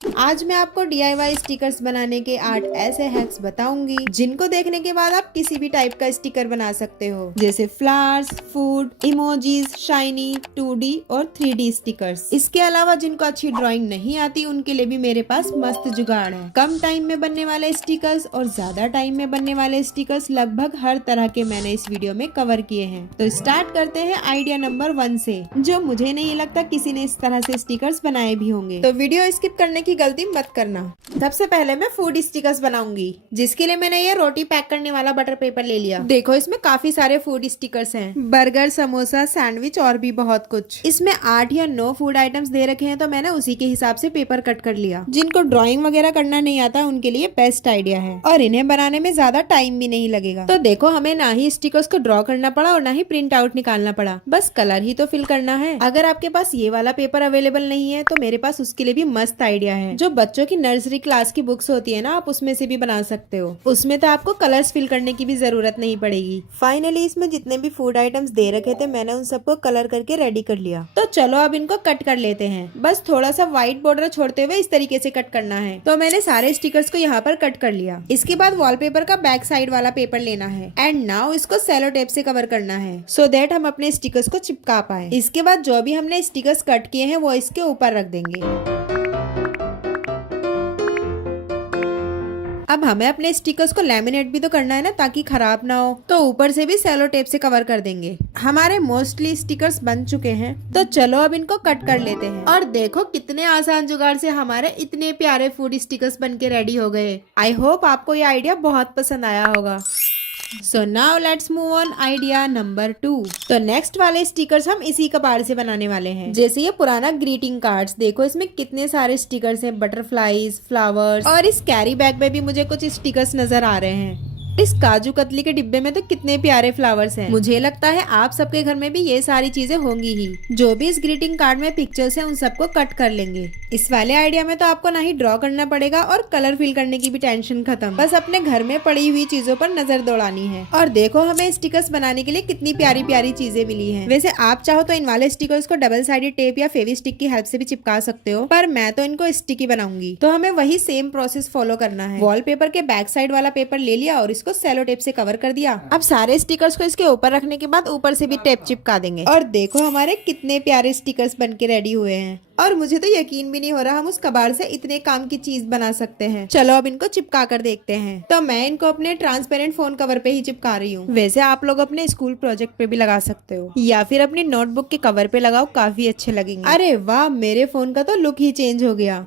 आज मैं आपको DIY स्टिकर्स बनाने के 8 ऐसे हैक्स बताऊंगी जिनको देखने के बाद आप किसी भी टाइप का स्टिकर बना सकते हो, जैसे flowers, food, emojis, shiny, 2D और 3D स्टिकर्स। इसके अलावा जिनको अच्छी ड्राइंग नहीं आती उनके लिए भी मेरे पास मस्त जुगाड़ है। कम टाइम में बनने वाले स्टिकर्स और ज्यादा टाइम में बनने वाले स्टिकर्स लगभग हर तरह के मैंने इस वीडियो में कवर किए हैं। तो स्टार्ट करते हैं आइडिया नंबर 1 से, जो मुझे नहीं लगता किसी ने इस तरह से स्टिकर्स बनाए भी होंगे। तो वीडियो स्किप करने की गलती मत करना। सबसे पहले मैं फूड स्टिकर्स बनाऊंगी, जिसके लिए मैंने ये रोटी पैक करने वाला बटर पेपर ले लिया। देखो इसमें काफी सारे फूड स्टिकर्स हैं, बर्गर, समोसा, सैंडविच और भी बहुत कुछ। इसमें 8 या 9 फूड आइटम्स दे रखे हैं, तो मैंने उसी के हिसाब से पेपर कट कर लिया। जिनको ड्राइंग वगैरह करना नहीं आता उनके लिए बेस्ट आइडिया है, और इन्हें बनाने में ज्यादा टाइम भी नहीं लगेगा। तो देखो हमें ना ही स्टिकर्स को ड्रॉ करना पड़ा और ना ही प्रिंट आउट निकालना पड़ा, बस कलर ही तो फिल करना है। अगर आपके पास ये वाला पेपर अवेलेबल नहीं है तो मेरे पास उसके लिए भी मस्त आइडिया है। जो बच्चों की नर्सरी क्लास की बुक्स होती है ना, आप उसमें से भी बना सकते हो। उसमें तो आपको कलर्स फिल करने की भी जरूरत नहीं पड़ेगी। फाइनली इसमें जितने भी फूड आइटम्स दे रखे थे मैंने उन सबको कलर करके रेडी कर लिया। तो चलो अब इनको कट कर लेते हैं। बस थोड़ा सा व्हाइट बॉर्डर छोड़ते हुए इस तरीके से कट करना है। तो मैंने सारे स्टिकर्स को यहाँ पर कट कर लिया। इसके बाद वॉलपेपर का बैक साइड वाला पेपर लेना है एंड नाउ इसको सेलो टेप से कवर करना है, सो दैट हम अपने स्टिकर्स को चिपका पाए। इसके बाद जो भी हमने स्टिकर्स कट किए हैं वो इसके ऊपर रख देंगे। अब हमें अपने स्टिकर्स को लैमिनेट भी तो करना है ना, ताकि खराब ना हो। तो ऊपर से भी सेलो टेप से कवर कर देंगे। हमारे मोस्टली स्टिकर्स बन चुके हैं, तो चलो अब इनको कट कर लेते हैं। और देखो कितने आसान जुगाड़ से हमारे इतने प्यारे फूड स्टिकर्स बन के रेडी हो गए। आई होप आपको ये आइडिया बहुत पसंद आया होगा। So now let's move on idea number 2। तो नेक्स्ट वाले स्टिकर्स हम इसी कबाड़ से बनाने वाले हैं। जैसे ये पुराना ग्रीटिंग कार्ड्स, देखो इसमें कितने सारे स्टिकर्स हैं, बटरफ्लाईज, फ्लावर्स, और इस कैरी बैग में भी मुझे कुछ स्टिकर्स नजर आ रहे हैं। इस काजू कतली के डिब्बे में तो कितने प्यारे फ्लावर्स हैं। मुझे लगता है आप सबके घर में भी ये सारी चीजें होंगी ही। जो भी इस ग्रीटिंग कार्ड में पिक्चर्स हैं उन सबको कट कर लेंगे। इस वाले आइडिया में तो आपको ना ही ड्रॉ करना पड़ेगा और कलर फिल करने की भी टेंशन खत्म। बस अपने घर में पड़ी हुई चीजों पर नजर दौड़ानी है। और देखो हमें स्टिकर्स बनाने के लिए कितनी प्यारी प्यारी चीजें मिली है। वैसे आप चाहो तो इन वाले स्टिकर्स को डबल साइडेड टेप या फेविस्टिक की हेल्प से भी चिपका सकते हो, पर मैं तो इनको स्टिकी बनाऊंगी। तो हमें वही सेम प्रोसेस फॉलो करना है। वॉलपेपर के बैक साइड वाला पेपर ले लिया और इसको सेलो टेप से कवर कर दिया। अब सारे स्टिकर्स को इसके ऊपर रखने के बाद ऊपर से भी टेप चिपका देंगे। और देखो हमारे कितने प्यारे स्टिकर्स बन के रेडी हुए हैं। और मुझे तो यकीन भी नहीं हो रहा हम उस कबाड़ से इतने काम की चीज बना सकते हैं। चलो अब इनको चिपका कर देखते हैं। तो मैं इनको अपने ट्रांसपेरेंट फोन कवर पे ही चिपका रही हूँ। वैसे आप लोग अपने स्कूल प्रोजेक्ट पे भी लगा सकते हो, या फिर अपनी नोटबुक के कवर पे लगाओ, काफी अच्छे लगेंगे। अरे वाह, मेरे फोन का तो लुक ही चेंज हो गया।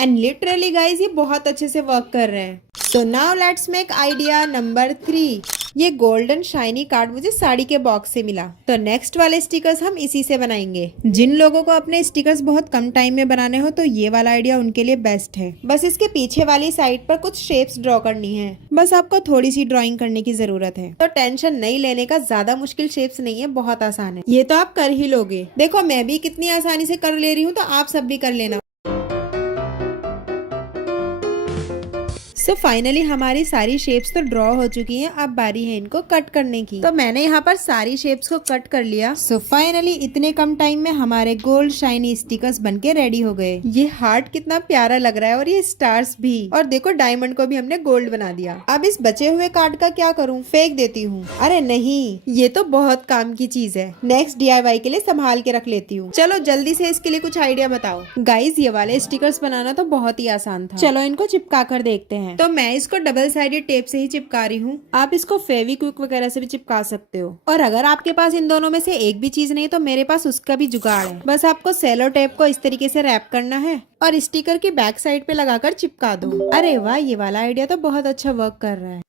एंड लिटरली गाइज ये बहुत अच्छे से वर्क कर रहे हैं। So now let's make idea number 3। ये गोल्डन शाइनी कार्ड मुझे साड़ी के बॉक्स से मिला। तो नेक्स्ट वाले स्टिकर्स हम इसी से बनाएंगे। जिन लोगों को अपने स्टिकर्स बहुत कम टाइम में बनाने हो तो ये वाला आइडिया उनके लिए बेस्ट है। बस इसके पीछे वाली साइड पर कुछ शेप्स ड्रॉ करनी है। बस आपको थोड़ी सी ड्राइंग करने की जरूरत है। तो टेंशन नहीं लेने का, ज्यादा मुश्किल शेप्स नहीं है, बहुत आसान है। ये तो आप कर ही लोगे। देखो मैं भी कितनी आसानी से कर ले रही हूँ, तो आप सब भी कर लेना। सो फाइनली हमारी सारी शेप्स तो ड्रॉ हो चुकी हैं। अब बारी है इनको कट करने की। तो मैंने यहाँ पर सारी शेप्स को कट कर लिया। सो फाइनली इतने कम टाइम में हमारे गोल्ड शाइनी स्टिकर्स बनके रेडी हो गए। ये हार्ट कितना प्यारा लग रहा है, और ये स्टार्स भी। और देखो डायमंड को भी हमने गोल्ड बना दिया। अब इस बचे हुए कार्ड का क्या करूँ, फेंक देती हूँ। अरे नहीं, ये तो बहुत काम की चीज है। नेक्स्ट DIY के लिए संभाल के रख लेती हूँ। चलो जल्दी से इसके लिए कुछ आइडिया बताओ। गाइज ये वाले स्टिकर्स बनाना तो बहुत ही आसान था। चलो इनको चिपका कर देखते हैं। तो मैं इसको डबल साइडेड टेप से ही चिपका रही हूँ। आप इसको फेविक्विक वगैरह से भी चिपका सकते हो। और अगर आपके पास इन दोनों में से एक भी चीज नहीं तो मेरे पास उसका भी जुगाड़ है। बस आपको सेलो टेप को इस तरीके से रैप करना है और स्टिकर की बैक साइड पे लगाकर चिपका दो। अरे वाह, ये वाला आइडिया तो बहुत अच्छा वर्क कर रहा है।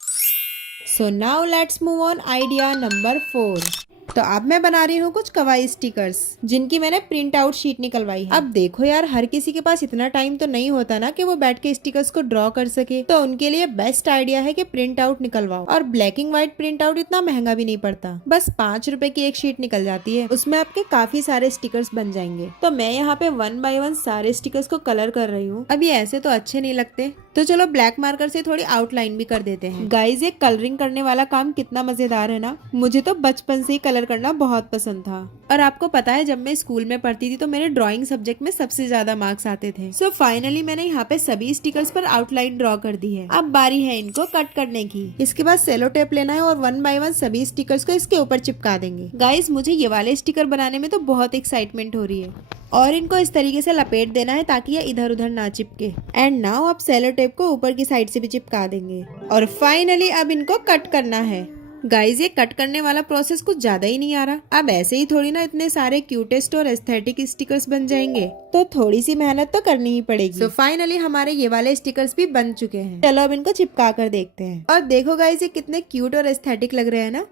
So now let's move on idea number 4। तो अब मैं बना रही हूँ कुछ कवाई स्टिकर्स, जिनकी मैंने प्रिंट आउट शीट निकलवाई है। अब देखो यार, हर किसी के पास इतना टाइम तो नहीं होता ना कि वो बैठ के स्टिकर्स को ड्रॉ कर सके। तो उनके लिए बेस्ट आइडिया है कि प्रिंट आउट निकलवाओ। और black and white print out इतना महंगा भी नहीं पड़ता, बस 5 रुपए की एक शीट निकल जाती है। उसमें आपके काफी सारे स्टिकर्स बन जाएंगे। तो मैं यहाँ पे 1 बाय 1 सारे स्टिकर्स को कलर कर रही हूँ। अब ये ऐसे तो अच्छे नहीं लगते, तो चलो ब्लैक मार्कर से थोड़ी आउटलाइन भी कर देते हैं। गाइज ये कलरिंग करने वाला काम कितना मजेदार है ना। मुझे तो बचपन से ही कलर कलर करना बहुत पसंद था। और आपको पता है जब मैं स्कूल में पढ़ती थी तो मेरे ड्राइंग सब्जेक्ट में सबसे ज्यादा मार्क्स आते थे। सो फाइनली मैंने यहाँ पे सभी स्टिकर्स पर आउटलाइन ड्रॉ कर दी है। अब बारी है इनको कट करने की। इसके बाद सेलो टेप लेना है और 1 बाय 1 सभी स्टिकर्स को इसके ऊपर चिपका देंगे। गाइस मुझे ये वाले स्टिकर बनाने में तो बहुत एक्साइटमेंट हो रही है। और इनको इस तरीके से लपेट देना है ताकि ये इधर उधर ना चिपके। एंड नाउ आप सेलो टेप को ऊपर की साइड से भी चिपका देंगे। और फाइनली अब इनको कट करना है। गाइज ये कट करने वाला प्रोसेस कुछ ज्यादा ही नहीं आ रहा। अब ऐसे ही थोड़ी ना इतने सारे क्यूटेस्ट और एस्थेटिक स्टिकर्स बन जाएंगे, तो थोड़ी सी मेहनत तो करनी ही पड़ेगी। तो फाइनली हमारे ये वाले स्टिकर्स भी बन चुके हैं। चलो अब इनको चिपका कर देखते हैं। और देखो गाइज ये कितने क्यूट और एस्थेटिक लग रहे हैं ना।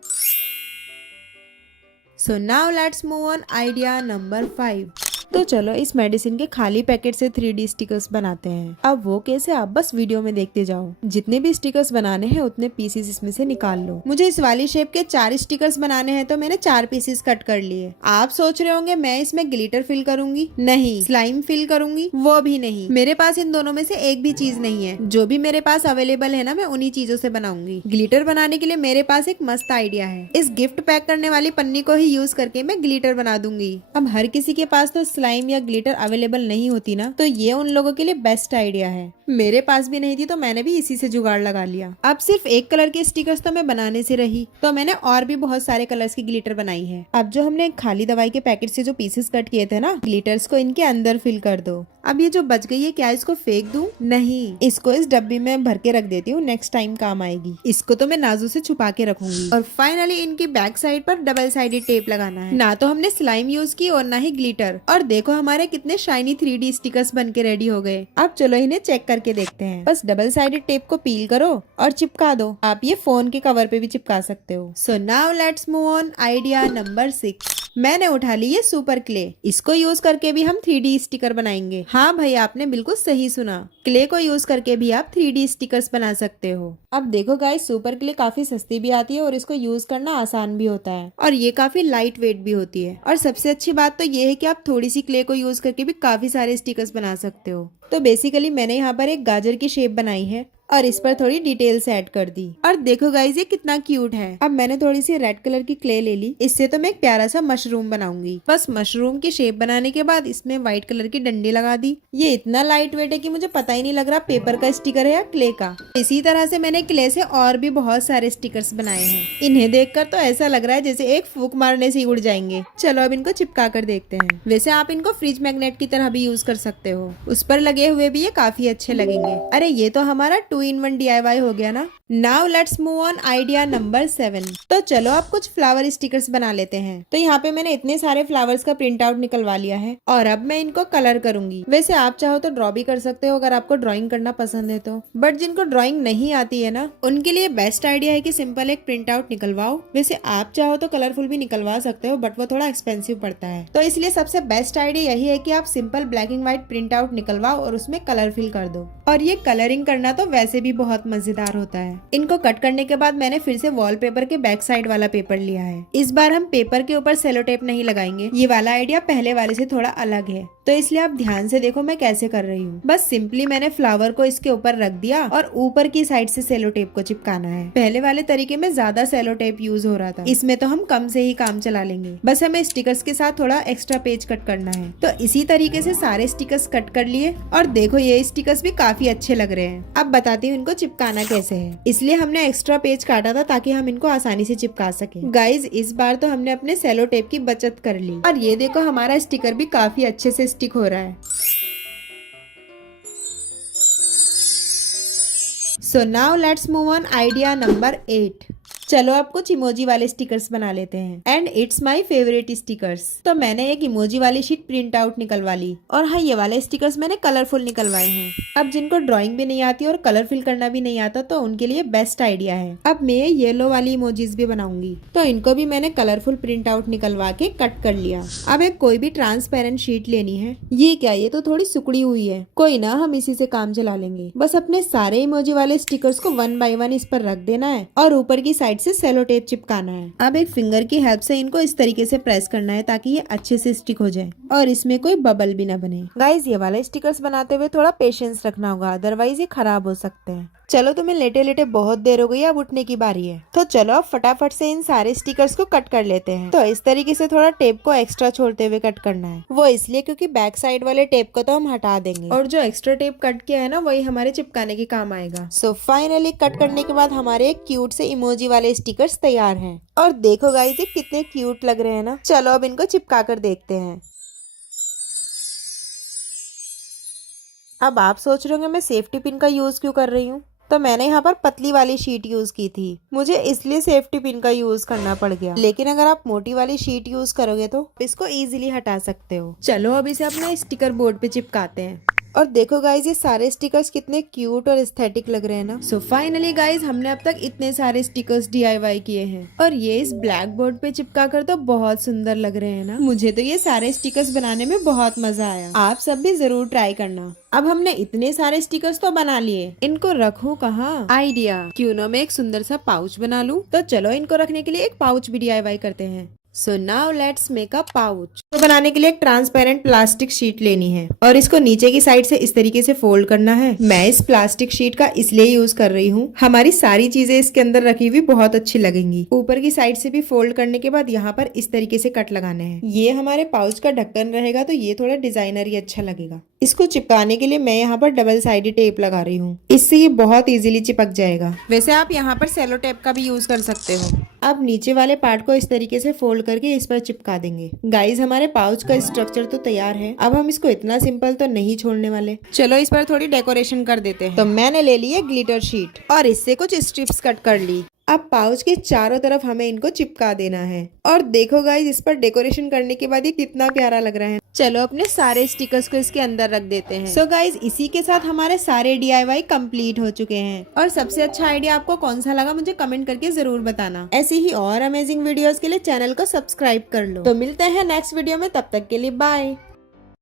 So now let's move on idea number 5। तो चलो इस मेडिसिन के खाली पैकेट से 3D स्टिकर्स बनाते हैं। अब वो कैसे, आप बस वीडियो में देखते जाओ। जितने भी स्टिकर्स बनाने हैं उतने पीसेस इसमें से निकाल लो। मुझे इस वाली शेप के 4 स्टिकर्स बनाने हैं तो मैंने 4 पीसेस कट कर लिए। आप सोच रहे होंगे मैं इसमें ग्लिटर फिल करूंगी, नहीं। स्लाइम फिल करूंगी, वो भी नहीं। मेरे पास इन दोनों में से एक भी चीज नहीं है। जो भी मेरे पास अवेलेबल है ना, मैं उन्हीं चीजों से बनाऊंगी। ग्लिटर बनाने के लिए मेरे पास एक मस्त आइडिया है। इस गिफ्ट पैक करने वाली पन्नी को ही यूज करके मैं ग्लिटर बना दूंगी। अब हर किसी के पास तो स्लाइम या ग्लिटर अवेलेबल नहीं होती ना, तो ये उन लोगों के लिए बेस्ट आइडिया है। मेरे पास भी नहीं थी तो मैंने भी इसी से जुगाड़ लगा लिया। अब सिर्फ एक कलर के स्टिकर्स तो मैं बनाने से रही, तो मैंने और भी बहुत सारे कलर्स की ग्लिटर बनाई है। अब जो हमने खाली दवाई के पैकेट से जो पीसेस कट किए थे ना, ग्लिटर्स को इनके अंदर फिल कर दो। अब ये जो बच गई है, क्या इसको फेंक दूं? नहीं, इसको इस डब्बी में भर के रख देती हूँ, नेक्स्ट टाइम काम आएगी। इसको तो मैं नाजू से छुपा के रखूंगी। और फाइनली इनकी बैक साइड पर डबल साइडेड टेप लगाना है। ना तो हमने स्लाइम यूज की और ना ही ग्लिटर। और देखो हमारे कितने शाइनी 3D स्टिकर्स बन के रेडी हो गए। अब चलो इन्हें चेक करके देखते हैं। बस डबल साइडेड टेप को पील करो और चिपका दो। आप ये फोन के कवर पे भी चिपका सकते हो। So now let's move on idea number 6। मैंने उठा ली ये सुपर क्ले। इसको यूज करके भी हम 3D स्टिकर बनाएंगे। हाँ भाई, आपने बिल्कुल सही सुना। क्ले को यूज करके भी आप 3D स्टिकर्स बना सकते हो। अब देखो गाइस, सुपर क्ले काफी सस्ती भी आती है और इसको यूज करना आसान भी होता है। और ये काफी लाइट वेट भी होती है। और सबसे अच्छी बात तो ये है कि आप थोड़ी सी क्ले को यूज करके भी काफी सारे स्टिकर्स बना सकते हो। तो बेसिकली मैंने यहाँ पर एक गाजर की शेप बनाई है और इस पर थोड़ी डिटेल्स ऐड कर दी। और देखो गाइस, ये कितना क्यूट है। अब मैंने थोड़ी सी रेड कलर की क्ले ले ली। इससे तो मैं एक प्यारा सा मशरूम बनाऊंगी। बस मशरूम की शेप बनाने के बाद इसमें व्हाइट कलर की डंडी लगा दी। ये इतना लाइट वेट है कि मुझे पता ही नहीं लग रहा पेपर का स्टिकर है या क्ले का। इसी तरह से मैंने क्ले से और भी बहुत सारे स्टिकर्स बनाए हैं। इन्हें देखकर तो ऐसा लग रहा है जैसे एक फूक मारने से ही उड़ जाएंगे। चलो अब इनको चिपका कर देखते हैं। वैसे आप इनको फ्रिज मैग्नेट की तरह भी यूज कर सकते हो। उस पर लगे हुए भी ये काफी अच्छे लगेंगे। अरे ये तो हमारा 2-in-1 DIY हो गया ना। Now let's move on idea number 7। तो चलो अब कुछ फ्लावर स्टिकर्स बना लेते हैं। तो यहाँ पे मैंने इतने सारे फ्लावर्स का प्रिंट आउट निकलवा लिया है और अब मैं इनको कलर करूंगी। वैसे आप चाहो तो ड्रॉ भी कर सकते हो अगर आपको ड्राइंग करना पसंद है तो। बट जिनको ड्राइंग नहीं आती है ना, उनके लिए बेस्ट आइडिया है कि सिंपल एक प्रिंट आउट निकलवाओ। वैसे आप चाहो तो कलरफुल भी निकलवा सकते हो, बट वो थोड़ा एक्सपेंसिव पड़ता है। तो इसलिए सबसे बेस्ट आइडिया यही है कि आप simple black and white print out निकलवाओ और उसमें कलर फिल कर दो। और ये कलरिंग करना तो वैसे भी बहुत मजेदार होता है। इनको कट करने के बाद मैंने फिर से वॉलपेपर के बैक साइड वाला पेपर लिया है। इस बार हम पेपर के ऊपर सेलो टेप नहीं लगाएंगे। ये वाला आइडिया पहले वाले से थोड़ा अलग है, तो इसलिए आप ध्यान से देखो मैं कैसे कर रही हूँ। बस सिंपली मैंने फ्लावर को इसके ऊपर रख दिया और ऊपर की साइड से सेलो टेप को चिपकाना है। पहले वाले तरीके में ज्यादा सेलो टेप यूज हो रहा था, इसमें तो हम कम से ही काम चला लेंगे। बस हमें स्टिकर्स के साथ थोड़ा एक्स्ट्रा पेज कट करना है। तो इसी तरीके से सारे स्टिकर्स कट कर लिए और देखो ये स्टिकर्स भी काफी अच्छे लग रहे हैं। अब बताती हूँ इनको चिपकाना कैसे है। इसलिए हमने एक्स्ट्रा पेज काटा था ताकि हम इनको आसानी से चिपका सके। गाइज इस बार तो हमने अपने सेलो टेप की बचत कर ली और ये देखो हमारा स्टिकर भी काफी अच्छे से स्टिक हो रहा है। So now let's move on idea number 8। चलो अब कुछ इमोजी वाले स्टिकर्स बना लेते हैं। And it's my favourite stickers. तो मैंने एक इमोजी वाली शीट प्रिंट आउट निकलवा ली और हाँ ये वाले स्टिकर्स मैंने कलरफुल निकलवाए हैं। अब जिनको ड्राइंग भी नहीं आती और कलर फिल करना भी नहीं आता तो उनके लिए बेस्ट आइडिया है। अब मैं येलो वाली इमोजीज भी बनाऊंगी, तो इनको भी मैंने कलरफुल प्रिंट आउट निकलवा के कट कर लिया। अब एक कोई भी ट्रांसपेरेंट शीट लेनी है। ये क्या, ये तो थोड़ी सुकड़ी हुई है, कोई ना हम इसी से काम चला लेंगे। बस अपने सारे इमोजी वाले स्टिकर्स को 1 बाय 1 इस पर रख देना है और ऊपर की साइड साइड से सेलो टेप चिपकाना है। अब एक फिंगर की हेल्प से इनको इस तरीके से प्रेस करना है ताकि ये अच्छे से स्टिक हो जाए और इसमें कोई बबल भी ना बने। गाइज ये वाले स्टिकर्स बनाते हुए थोड़ा पेशेंस रखना होगा, अदरवाइज ये खराब हो सकते हैं। चलो तुम्हें लेटे लेटे बहुत देर हो गई, अब उठने की बारी है। तो चलो अब फटाफट से इन सारे स्टिकर्स को कट कर लेते हैं। तो इस तरीके से थोड़ा टेप को एक्स्ट्रा छोड़ते हुए कट करना है, वो इसलिए क्योंकि बैक साइड वाले टेप को तो हम हटा देंगे और जो एक्स्ट्रा टेप कट किया है ना वही हमारे चिपकाने के काम आएगा। सो फाइनली कट करने के बाद हमारे एक क्यूट से इमोजी वाले स्टिकर्स तैयार हैं। और देखो गाइस ये कितने क्यूट लग रहे हैं ना। चलो अब इनको चिपका कर देखते हैं। अब आप सोच रहे होंगे मैं सेफ्टी पिन का यूज क्यों कर रही हूँ, तो मैंने यहाँ पर पतली वाली शीट यूज की थी, मुझे इसलिए सेफ्टी पिन का यूज करना पड़ गया। लेकिन अगर आप मोटी वाली शीट यूज करोगे तो इसको इजीली हटा सकते हो। चलो अब इसे अपने स्टिकर बोर्ड पे चिपकाते हैं। और देखो गाइज ये सारे स्टिकर्स कितने क्यूट और एस्थेटिक लग रहे हैं ना। सो फाइनली गाइज हमने अब तक इतने सारे स्टिकर्स DIY किए हैं और ये इस ब्लैक बोर्ड पे चिपका कर तो बहुत सुंदर लग रहे हैं ना। मुझे तो ये सारे स्टिकर्स बनाने में बहुत मजा आया, आप सब भी जरूर ट्राई करना। अब हमने इतने सारे स्टिकर्स तो बना लिए, इनको रखूं कहाँ? आइडिया, क्यों ना मैं एक सुंदर सा पाउच बना लूं। तो चलो इनको रखने के लिए एक पाउच भी DIY करते हैं। So now let's make a pouch. तो बनाने के लिए एक ट्रांसपेरेंट प्लास्टिक शीट लेनी है और इसको नीचे की साइड से इस तरीके से फोल्ड करना है। मैं इस प्लास्टिक शीट का इसलिए यूज कर रही हूँ, हमारी सारी चीजें इसके अंदर रखी हुई बहुत अच्छी लगेंगी। ऊपर की साइड से भी फोल्ड करने के बाद यहाँ पर इस तरीके से कट लगाने हैं। ये हमारे पाउच का ढक्कन रहेगा तो ये थोड़ा डिजाइनर ही अच्छा लगेगा। इसको चिपकाने के लिए मैं यहाँ पर डबल साइडेड टेप लगा रही हूँ, इससे ये बहुत इजीली चिपक जाएगा। वैसे आप यहाँ पर सेलो टेप का भी यूज कर सकते हो। अब नीचे वाले पार्ट को इस तरीके से फोल्ड करके इस पर चिपका देंगे। गाइस हमारे पाउच का स्ट्रक्चर तो तैयार है, अब हम इसको इतना सिंपल तो नहीं छोड़ने वाले। चलो इस पर थोड़ी डेकोरेशन कर देते हैं। तो मैंने ले ली है ग्लिटर शीट और इससे कुछ स्ट्रिप्स कट कर ली। अब पाउच के चारों तरफ हमें इनको चिपका देना है। और देखो गाइस इस पर डेकोरेशन करने के बाद ये कितना प्यारा लग रहा है। चलो अपने सारे स्टिकर्स को इसके अंदर रख देते हैं। सो गाइस इसी के साथ हमारे सारे DIY कंप्लीट हो चुके हैं। और सबसे अच्छा आइडिया आपको कौन सा लगा मुझे कमेंट करके जरूर बताना। ऐसी ही और अमेजिंग वीडियोस के लिए चैनल को सब्सक्राइब कर लो। तो मिलते हैं नेक्स्ट वीडियो में, तब तक के लिए बाय।